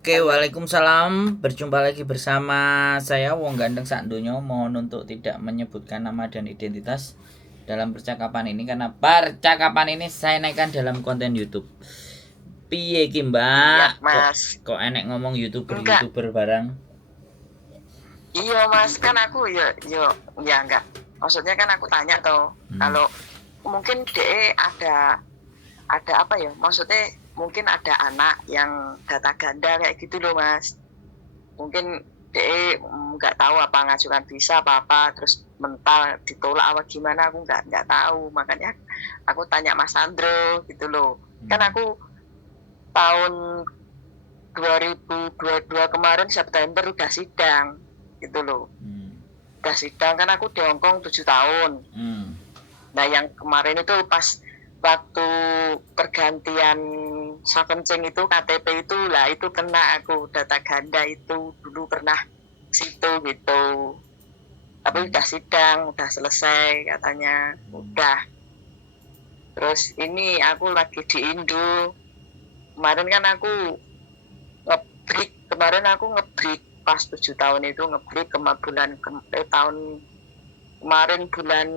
Oke, waalaikumsalam. Berjumpa lagi bersama saya Wong Gandeng Sakdonyo. Mohon untuk tidak menyebutkan nama dan identitas dalam percakapan ini karena percakapan ini saya naikkan dalam konten YouTube. Piye ki Siap, Mbak? Kok Mas. kok enek ngomong Enggak, YouTuber barang? iya Mas, kan aku ya enggak. Maksudnya kan aku tanya tuh, Hmm. kalau mungkin DE ada apa ya? Maksudnya mungkin ada anak yang data ganda kayak gitu loh Mas. Mungkin DE nggak tahu apa ngajukan visa apa terus mental ditolak apa gimana aku nggak tahu. Makanya aku tanya Mas Sandro gitu loh. Kan Hmm. aku tahun 2022 kemarin September udah sidang gitu loh. Hmm. Udah sidang kan aku di Hongkong 7 tahun. Hmm. Nah yang kemarin itu pas waktu pergantian Savencing itu KTP itu lah itu kena aku data ganda itu dulu pernah situ gitu. Tapi Hmm. udah sidang, udah selesai katanya, udah. Terus ini aku lagi di Indo. Kemarin kan aku ngebreak, kemarin aku ngebreak pas 7 tahun itu ngebreak tahun kemarin bulan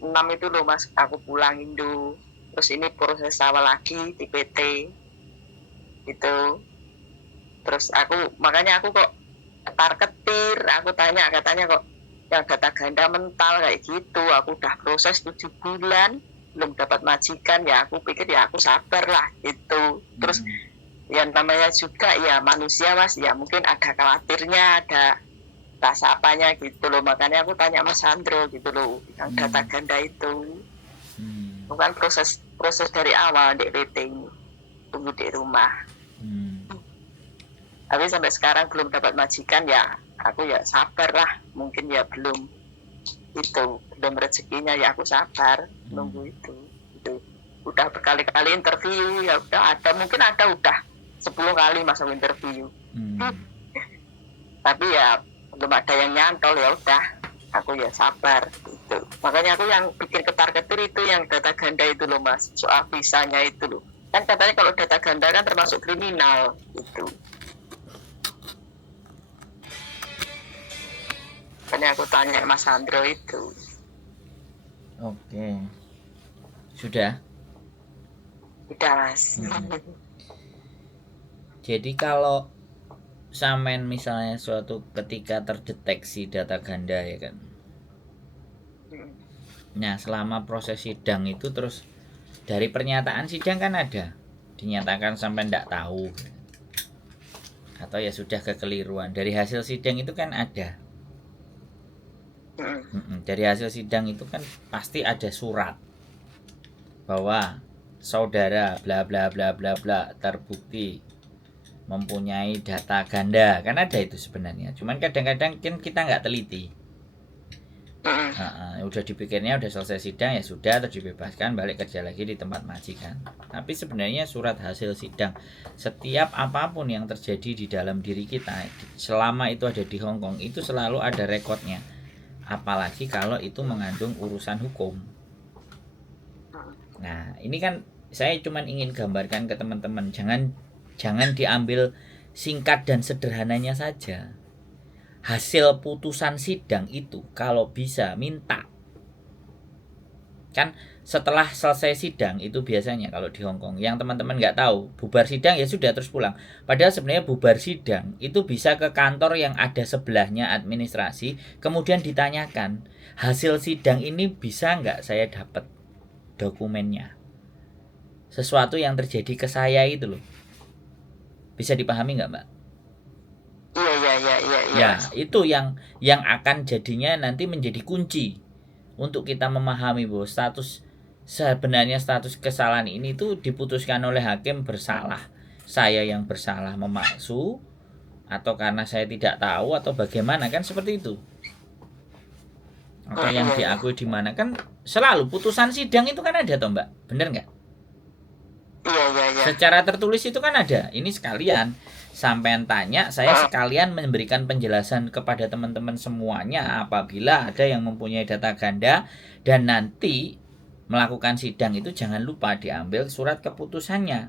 6 itu loh Mas, aku pulang Indo. Terus ini proses awal lagi di PT gitu. Terus makanya aku kok ketar ketir, aku tanya katanya kok yang data ganda mental kayak gitu. Aku udah proses 7 bulan belum dapat majikan, ya aku pikir ya aku sabar lah gitu. Terus Hmm. yang namanya juga ya manusia Mas, ya mungkin ada khawatirnya, ada rasa apanya gitu loh. Makanya aku tanya Mas Sandro gitu loh, yang data Hmm. ganda itu Hmm. bukan proses proses dari awal di PT ini, tunggu di rumah. Hmm. Tapi sampai sekarang belum dapat majikan, ya aku ya sabar lah, mungkin ya belum rezekinya, ya aku sabar Hmm. nunggu itu udah berkali-kali interview, ya udah ada, mungkin ada udah 10 kali masuk interview. Hmm. Tapi ya belum ada yang nyantol, ya udah aku ya sabar gitu. Makanya aku yang bikin ketar-ketir itu yang data ganda itu loh Mas, soal visanya itu loh. Kan katanya kalau data ganda kan termasuk kriminal gitu. Makanya aku tanya Mas Sandro itu. Oke. Sudah. Udah Mas. Hmm. Jadi kalau sampean misalnya suatu ketika terdeteksi data ganda ya kan. Nah, selama proses sidang itu terus dari pernyataan sidang kan ada dinyatakan sampai ndak tahu atau ya sudah kekeliruan. Dari hasil sidang itu kan ada. Dari hasil sidang itu kan pasti ada surat bahwa saudara bla bla bla bla bla terbukti mempunyai data ganda, kan ada itu sebenarnya. Cuman kadang-kadang kan kita nggak teliti. Udah dipikirnya udah selesai sidang ya sudah, terus dibebaskan balik kerja lagi di tempat majikan. Tapi sebenarnya surat hasil sidang setiap apapun yang terjadi di dalam diri kita selama itu ada di Hongkong itu selalu ada rekodnya. Apalagi kalau itu mengandung urusan hukum. Nah, ini kan saya cuma ingin gambarkan ke teman-teman, jangan jangan diambil singkat dan sederhananya saja. Hasil putusan sidang itu kalau bisa minta, kan setelah selesai sidang itu biasanya kalau di Hongkong yang teman-teman nggak tahu bubar sidang ya sudah terus pulang, padahal sebenarnya bubar sidang itu bisa ke kantor yang ada sebelahnya administrasi, kemudian ditanyakan hasil sidang ini bisa nggak saya dapat dokumennya, sesuatu yang terjadi ke saya itu loh, bisa dipahami nggak mbak? Iya, iya, iya, iya, iya Ya Mas. itu yang akan jadinya nanti menjadi kunci untuk kita memahami bahwa sebenarnya status kesalahan ini tuh diputuskan oleh hakim bersalah, saya yang bersalah memaksu atau karena saya tidak tahu atau bagaimana, kan seperti itu, atau yang Iya, iya, diakui di mana, kan selalu putusan sidang itu kan ada toh mbak, bener nggak? iya, iya, iya. Secara tertulis itu kan ada. Ini sekalian sampean tanya, saya sekalian memberikan penjelasan kepada teman-teman semuanya apabila ada yang mempunyai data ganda dan nanti melakukan sidang itu jangan lupa diambil surat keputusannya.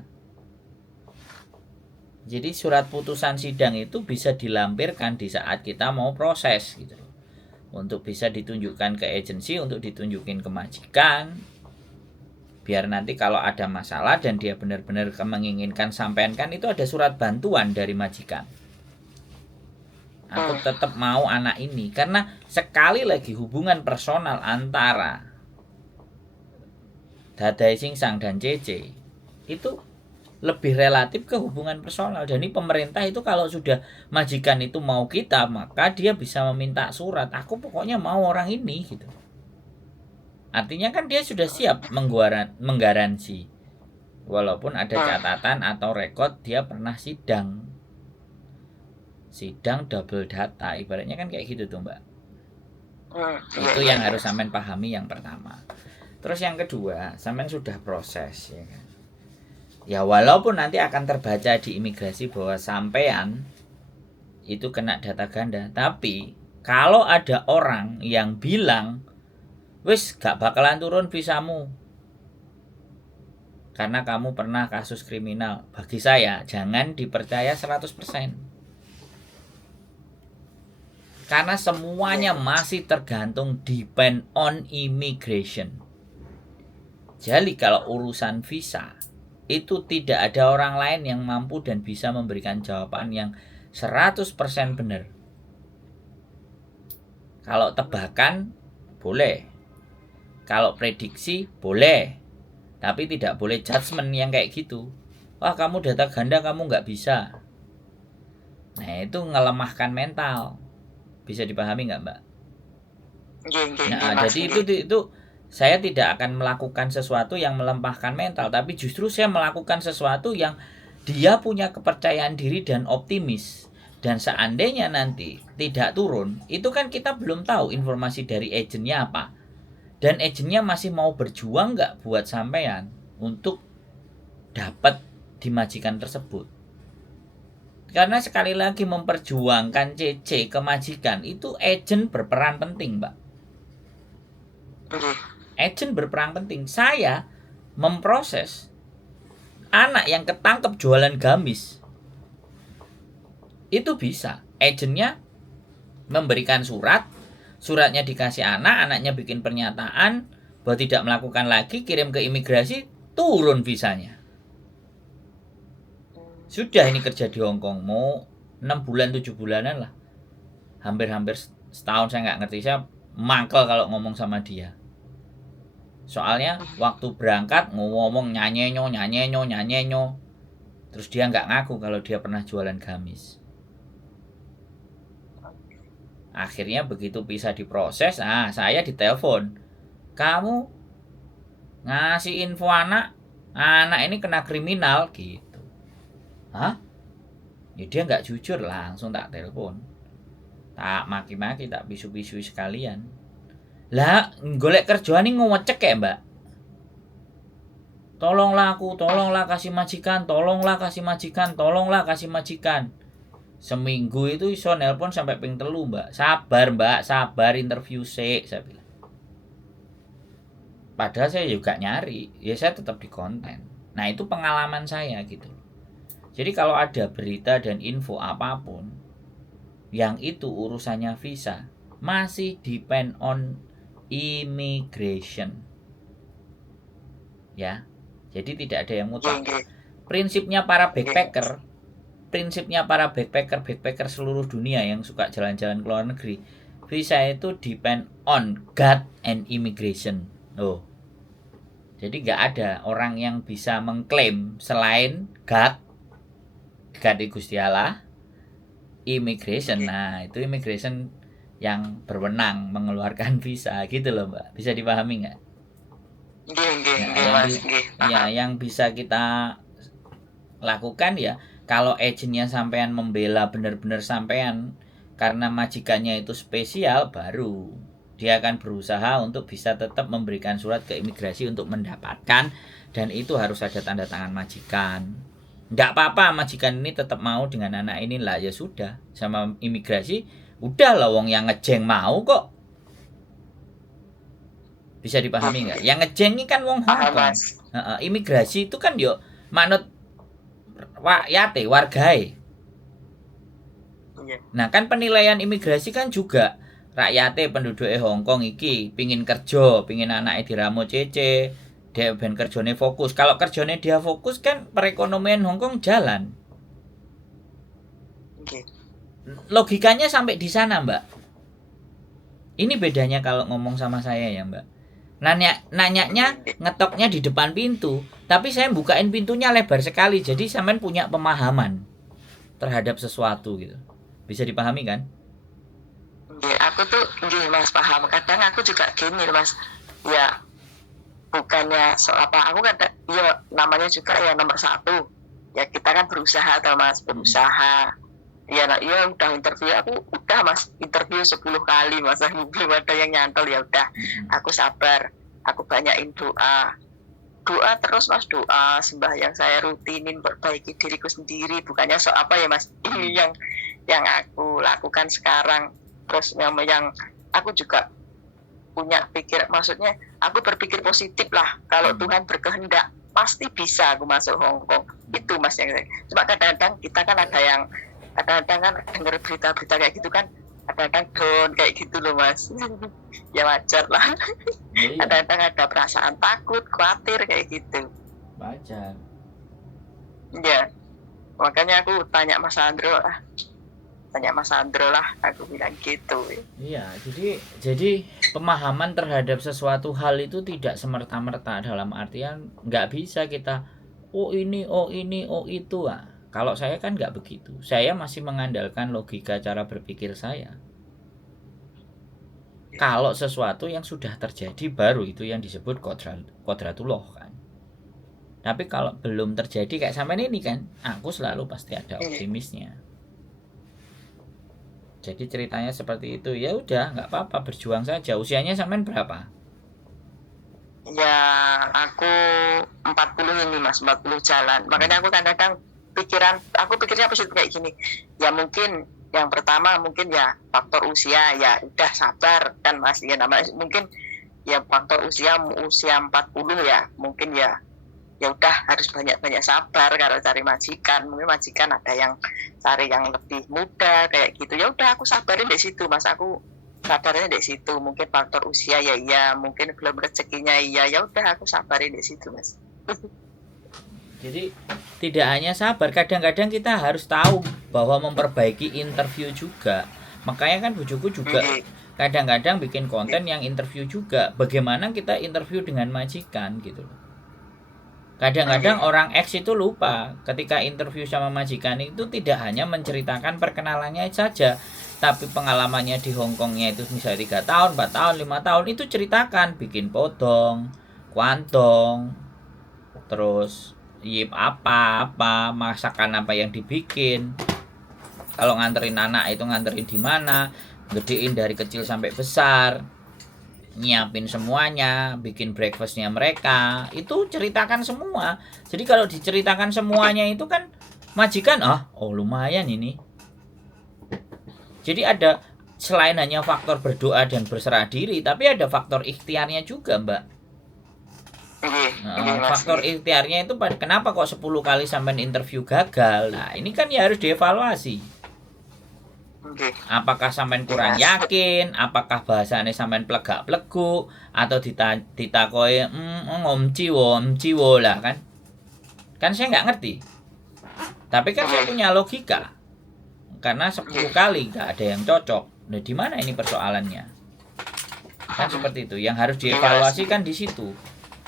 Jadi surat putusan sidang itu bisa dilampirkan di saat kita mau proses gitu. Untuk bisa ditunjukkan ke agensi, untuk ditunjukin ke majikan, biar nanti kalau ada masalah dan dia benar-benar menginginkan sampean, kan itu ada surat bantuan dari majikan. Aku tetap mau anak ini, karena sekali lagi hubungan personal antara Dadai Singsang dan CC itu lebih relatif ke hubungan personal. Jadi pemerintah itu kalau sudah majikan itu mau kita, maka dia bisa meminta surat, aku pokoknya mau orang ini gitu. Artinya kan dia sudah siap menggaransi, walaupun ada catatan atau rekod dia pernah sidang double data, ibaratnya kan kayak gitu tuh Mbak. Itu yang harus sampean pahami yang pertama. Terus yang kedua, sampean sudah proses ya kan. Ya walaupun nanti akan terbaca di imigrasi bahwa sampean itu kena data ganda, tapi kalau ada orang yang bilang wis gak bakalan turun visamu karena kamu pernah kasus kriminal, bagi saya jangan dipercaya 100%. Karena semuanya masih tergantung depend on immigration. Jadi kalau urusan visa itu tidak ada orang lain yang mampu dan bisa memberikan jawaban yang 100% benar. Kalau tebakan boleh, kalau prediksi boleh, tapi tidak boleh judgement yang kayak gitu. Wah kamu data ganda kamu nggak bisa. Nah itu ngelemahkan mental. Bisa dipahami nggak Mbak? Nah jadi itu saya tidak akan melakukan sesuatu yang melemahkan mental, tapi justru saya melakukan sesuatu yang dia punya kepercayaan diri dan optimis. Dan seandainya nanti tidak turun, itu kan kita belum tahu informasi dari agennya apa. Dan agennya masih mau berjuang nggak buat sampean untuk dapat di majikan tersebut. Karena sekali lagi memperjuangkan CC ke majikan itu agen berperan penting Mbak. Agen berperan penting. Saya memproses anak yang ketangkep jualan gamis itu bisa agennya memberikan suratnya dikasih anak, anaknya bikin pernyataan bahwa tidak melakukan lagi, kirim ke imigrasi, turun visanya. Sudah ini kerja di Hong Kong mau 6 bulan 7 bulanan lah, hampir setahun. Saya nggak ngerti, saya mangkel kalau ngomong sama dia. Soalnya waktu berangkat ngomong nyanyenyo, terus dia nggak ngaku kalau dia pernah jualan gamis. Akhirnya begitu bisa diproses, saya ditelepon, kamu ngasih info anak ini kena kriminal gitu. Hah? Ya dia nggak jujur, langsung tak telepon, tak maki-maki, tak bisu-bisu sekalian. Lah golek kerjaan ini ngecek ya Mbak, tolonglah kasih majikan, tolonglah kasih majikan. Seminggu itu iso nelpon sampai ping 3 Mbak. Sabar interview sih, saya bilang. Padahal saya juga nyari, ya saya tetap di konten. Nah itu pengalaman saya gitu. Jadi kalau ada berita dan info apapun yang itu urusannya visa, masih depend on immigration. Ya. Jadi tidak ada yang mutlak. Prinsipnya para backpacker seluruh dunia yang suka jalan-jalan ke luar negeri, visa itu depend on God and immigration. Jadi nggak ada orang yang bisa mengklaim selain God Gusti Allah, immigration. Nah itu immigration yang berwenang mengeluarkan visa gitu loh Mbak. Bisa dipahami nggak? Yang bisa kita lakukan ya, kalau agennya sampean membela benar-benar sampean karena majikannya itu spesial, baru dia akan berusaha untuk bisa tetap memberikan surat ke imigrasi untuk mendapatkan, dan itu harus ada tanda tangan majikan. Nggak apa-apa majikan ini tetap mau dengan anak ini lah, ya sudah, sama imigrasi udah lah, wong yang ngejeng mau kok. Bisa dipahami nggak? Yang ngejeng ini kan wong Hong Kong. Imigrasi itu kan yo manut rakyate, wargae. Iya. Nah, kan penilaian imigrasi kan juga rakyate penduduke Hongkong iki pingin kerja, pingin anake diramo cece, dia ben kerjane fokus. Kalau kerjane dia fokus kan perekonomian Hongkong jalan. Oke. Logikanya sampai di sana, Mbak. Ini bedanya kalau ngomong sama saya ya, Mbak. Nanyanya ngetoknya di depan pintu, tapi saya bukain pintunya lebar sekali. Jadi sampean punya pemahaman terhadap sesuatu gitu. Bisa dipahami kan? Iya, aku tuh gini Mas, paham. Kadang aku juga gini Mas. Ya, bukannya apa, aku kan ya namanya juga ya nomor satu. Ya kita kan berusaha atau Mas, berusaha. Ya, ya udah interview, aku udah Mas interview 10 kali Mas, belum ada yang nyantol. Ya udah, aku sabar, aku banyakin doa terus Mas, doa sembahyang saya rutinin, perbaiki diriku sendiri, bukannya apa ya Mas, ini yang aku lakukan sekarang. Terus yang aku juga punya maksudnya aku berpikir positif lah, kalau Tuhan berkehendak pasti bisa aku masuk Hongkong. Itu Mas yang cuma kadang-kadang kita kan ada yang kadang-kadang kan denger berita-berita kayak gitu kan, kadang-kadang down kayak gitu loh Mas. Ya wajar lah. Kadang-kadang ada perasaan takut, khawatir kayak gitu. Wajar. Ya, makanya aku tanya Mas Andro lah, aku bilang gitu. Iya, jadi pemahaman terhadap sesuatu hal itu tidak semerta-merta, dalam artian nggak bisa kita oh ini itu. Kalau saya kan nggak begitu. Saya masih mengandalkan logika cara berpikir saya. Kalau sesuatu yang sudah terjadi baru itu yang disebut kodratullah kan. Tapi kalau belum terjadi kayak sampai ini kan, aku selalu pasti ada optimisnya. Jadi ceritanya seperti itu. Ya udah, nggak apa-apa, berjuang saja. Usianya sampean berapa? Ya, aku 40 ini Mas, 40 jalan. Makanya aku kadang-kadang aku pikirnya positif kayak gini. Ya mungkin yang pertama mungkin ya faktor usia, ya udah sabar kan Mas. Ya namanya mungkin ya faktor usia 40 ya, mungkin ya udah harus banyak-banyak sabar kalau cari majikan. Mungkin majikan ada yang cari yang lebih muda kayak gitu. Ya udah aku sabarin di situ Mas. Aku sabarnya di situ. Mungkin faktor usia ya iya, mungkin belum rezekinya iya. Ya udah aku sabarin di situ Mas. Jadi tidak hanya sabar, kadang-kadang kita harus tahu bahwa memperbaiki interview juga. Makanya kan bujuku juga kadang-kadang bikin konten yang interview juga. Bagaimana kita interview dengan majikan gitu. Kadang-kadang orang X itu lupa ketika interview sama majikan itu tidak hanya menceritakan perkenalannya saja, tapi pengalamannya di Hongkongnya itu misalnya 3 tahun, 4 tahun, 5 tahun itu ceritakan, bikin podong, kuantong, terus yip apa masakan apa yang dibikin, kalau nganterin anak itu nganterin di mana, gedein dari kecil sampai besar, nyiapin semuanya, bikin breakfastnya mereka, itu ceritakan semua. Jadi kalau diceritakan semuanya itu kan majikan oh lumayan ini. Jadi ada selain hanya faktor berdoa dan berserah diri, tapi ada faktor ikhtiarnya juga Mbak. Faktor ikhtiarnya itu kenapa kok 10 kali sampai interview gagal. Nah ini kan ya harus dievaluasi. Apakah sampean kurang yakin, apakah bahasanya sampean plegak-pleguk, atau ditakoi ngomci wo lah kan saya nggak ngerti. Tapi kan saya punya logika, karena 10 kali nggak ada yang cocok. Nah di mana ini persoalannya? Kan seperti itu. Yang harus dievaluasi kan di situ.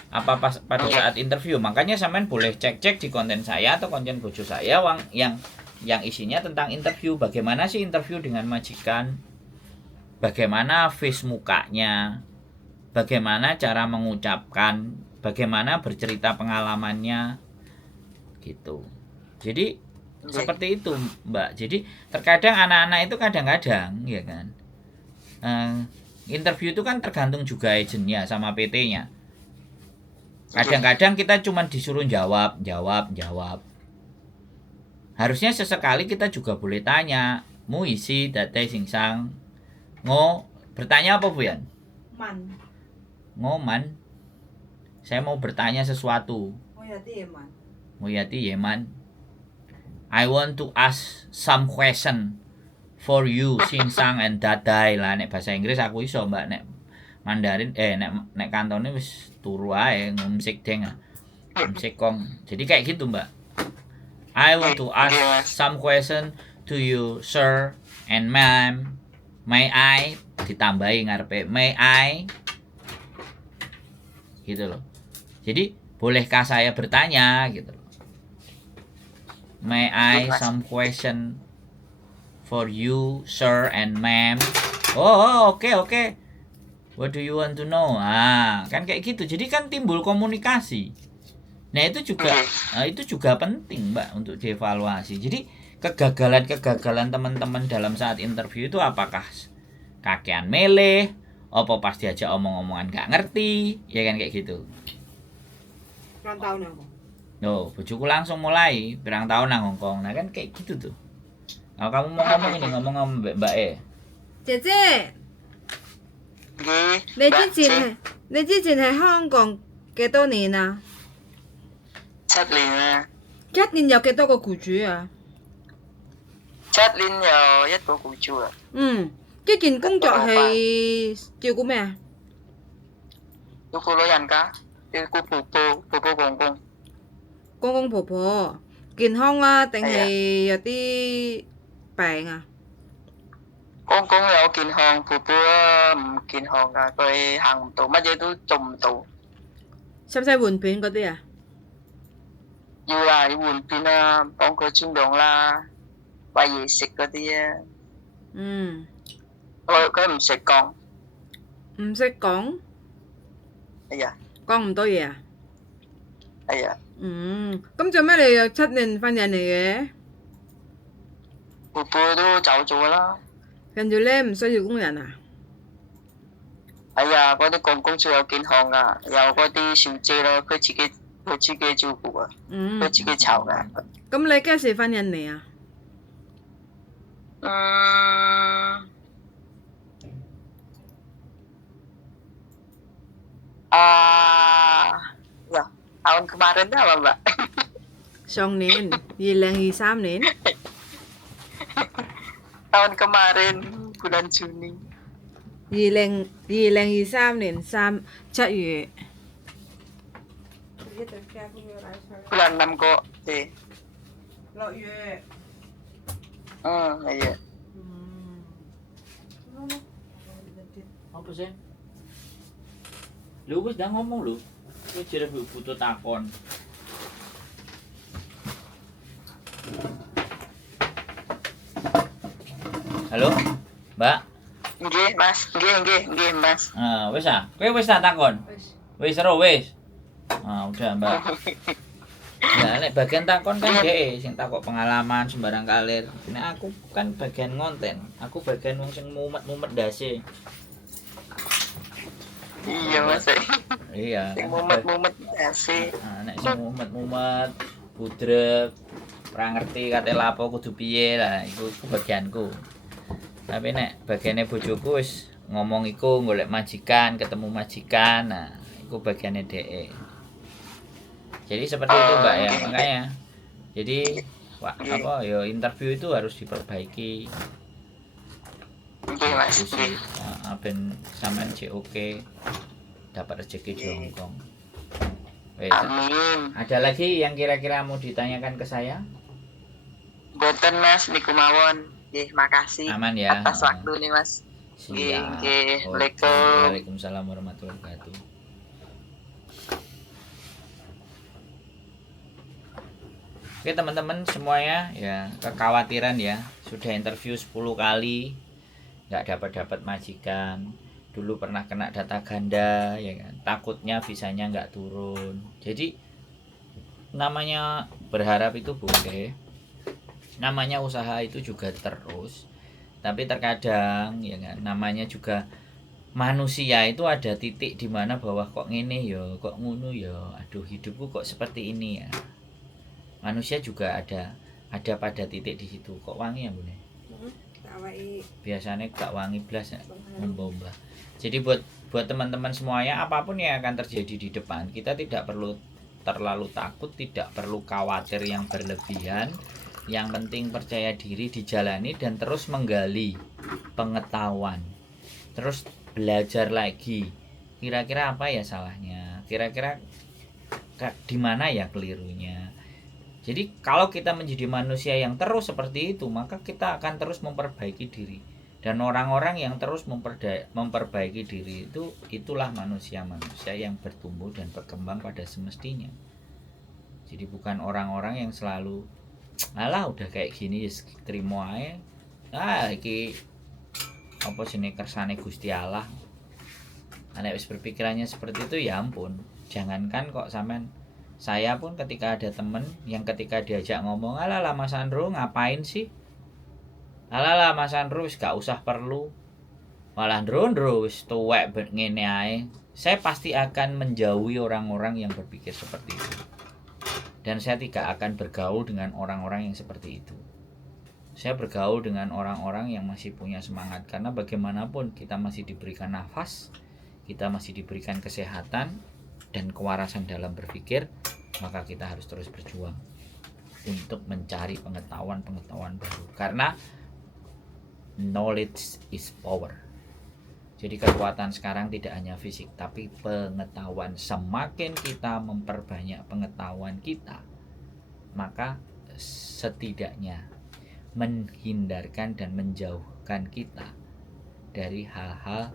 Apa pada saat interview. Makanya sampean boleh cek di konten saya atau konten bojo saya yang isinya tentang interview. Bagaimana sih interview dengan majikan, bagaimana face mukanya, bagaimana cara mengucapkan, bagaimana bercerita pengalamannya gitu. Jadi seperti itu Mbak. Jadi terkadang anak-anak itu kadang-kadang ya kan interview itu kan tergantung juga agennya sama PT-nya. Kadang-kadang kita cuma disuruh jawab. Harusnya sesekali kita juga boleh tanya, mu isi data singsang. Bertanya apa Bu Yan? Man. Saya mau bertanya sesuatu. Moyati Yeman. Moyati Yeman. I want to ask some question for you Sing Sang and Dadai lah nek bahasa Inggris aku iso Mbak nek Mandarin nek kantone wis turu ae ngumsik deng. Ngumsik kong. Jadi kayak gitu Mbak. I want to ask some question to you sir and ma'am. May I ditambahi ngarepe may I gitu loh. Jadi bolehkah saya bertanya gitu loh. May I some question for you sir and ma'am. Oke. What do you want to know? Kan kayak gitu. Jadi kan timbul komunikasi. Nah, itu juga penting, Mbak, untuk dievaluasi. Jadi kegagalan teman-teman dalam saat interview itu apakah kakean meleh, apa pas diajak omong-omongan gak ngerti, ya kan kayak gitu. Berapa tahun aku? No, bojoku langsung mulai berang tahun nang Hongkong. Nah, kan kayak gitu tuh. Kalau kamu mau ngomong ini ngomong Mbak E. 姐姐，你之前喺香港幾多年啊？7年啊？7年有幾多個僱主啊？7年有一個僱主啊。之前工作係照顧咩啊？照顧老人家，照顧婆婆公公。公公婆婆健康啊，定係有啲病啊？公公有健康，婆婆唔健康噶，佢行唔到，乜嘢都做唔到。使唔使換片嗰啲啊？要啊，要換片啊，幫佢沖涼啦，餵嘢食嗰啲啊。佢唔識講。唔識講？係啊。講唔到嘢啊？係啊。咁做咩你又7年翻人嚟嘅？婆婆都走咗啦。跟住咧唔需要工人啊？係啊，嗰啲公公最有健康噶，有嗰啲小姐咯，佢自己照顧啊，佢自己湊噶。咁你幾時翻印尼啊？Ya, tahun kemarin apa Mbak? 上年2023年。tahun kemarin bulan Juni. 2023年7月。bulan 6 kok sih. 6月。iya. Apa sih? Lu wis dah ngomong lu. Lu jare butuh takon. Halo, Mbak. Nggih, Mas. Nggih, Mas. Wis ah. Kowe wis tak takon? Wis seru wis. Udah, Mbak. Ya, nek bagian takon kan dhek sing takok pengalaman sembarang kalir. Nek aku kan bagian ngonten. Aku bagian wong sing mumet-mumet ndase. Iya, Mas. Iya. Sing mumet-mumet ndase. Nek sing mumet-mumet budreg ora ngerti kate lapo kudu piye lah iku bagianku. Tapi nek bagiane bojoku wis ngomong iku golek majikan, ketemu majikan. Nah, iku bagiane dhek. Jadi seperti itu Mbak ya, makanya. Jadi interview itu harus diperbaiki. Diskusi, ben sampean oke dapat rezeki di Hongkong. Amin. Ada lagi yang kira-kira mau ditanyakan ke saya? Boten Mas, niku mawon. Nggih, makasih. Aman ya. Atas waktu nih Mas. Siap. Nggih, Assalamualaikum. Waalaikumsalam warahmatullahi wabarakatuh. Oke teman-teman semuanya ya, kekhawatiran ya, sudah interview 10 kali nggak dapat majikan, dulu pernah kena data ganda ya kan, takutnya visanya nggak turun. Jadi namanya berharap itu boleh, namanya usaha itu juga terus, tapi terkadang ya kan, namanya juga manusia itu ada titik di mana bahwa kok ngene ya, kok ngono ya, aduh hidupku kok seperti ini ya. Manusia juga ada pada titik di situ. Kok wangi ya Bune? Biasanya tak wangi blas ya, membomba. Jadi buat teman-teman semuanya, apapun yang akan terjadi di depan, kita tidak perlu terlalu takut, tidak perlu khawatir yang berlebihan. Yang penting percaya diri, dijalani dan terus menggali pengetahuan. Terus belajar lagi. Kira-kira apa ya salahnya? Kira-kira di mana ya kelirunya? Jadi kalau kita menjadi manusia yang terus seperti itu, maka kita akan terus memperbaiki diri. Dan orang-orang yang terus memperbaiki diri itu, itulah manusia-manusia yang bertumbuh dan berkembang pada semestinya. Jadi bukan orang-orang yang selalu alah udah kayak gini ya trimo ae. Iki apa jenenge kersane Gusti Allah. Nek wis berpikirannya seperti itu ya ampun. Jangankan kok sampean, saya pun ketika ada temen yang ketika diajak ngomong, alah Mas Andro ngapain sih? Alah Mas Andro wis gak usah perlu. Malah Andro wis tuwek ngene ae. Saya pasti akan menjauhi orang-orang yang berpikir seperti itu. Dan saya tidak akan bergaul dengan orang-orang yang seperti itu. Saya bergaul dengan orang-orang yang masih punya semangat. Karena bagaimanapun kita masih diberikan nafas, kita masih diberikan kesehatan dan kewarasan dalam berpikir, maka kita harus terus berjuang untuk mencari pengetahuan-pengetahuan baru. Karena knowledge is power. Jadi kekuatan sekarang tidak hanya fisik, tapi pengetahuan. Semakin kita memperbanyak pengetahuan kita, maka setidaknya menghindarkan dan menjauhkan kita dari hal-hal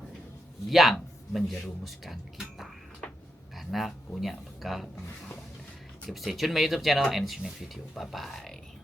yang menjerumuskan kita karena punya bekal pengetahuan. Keep stay tune my YouTube channel and see you next video. Bye bye.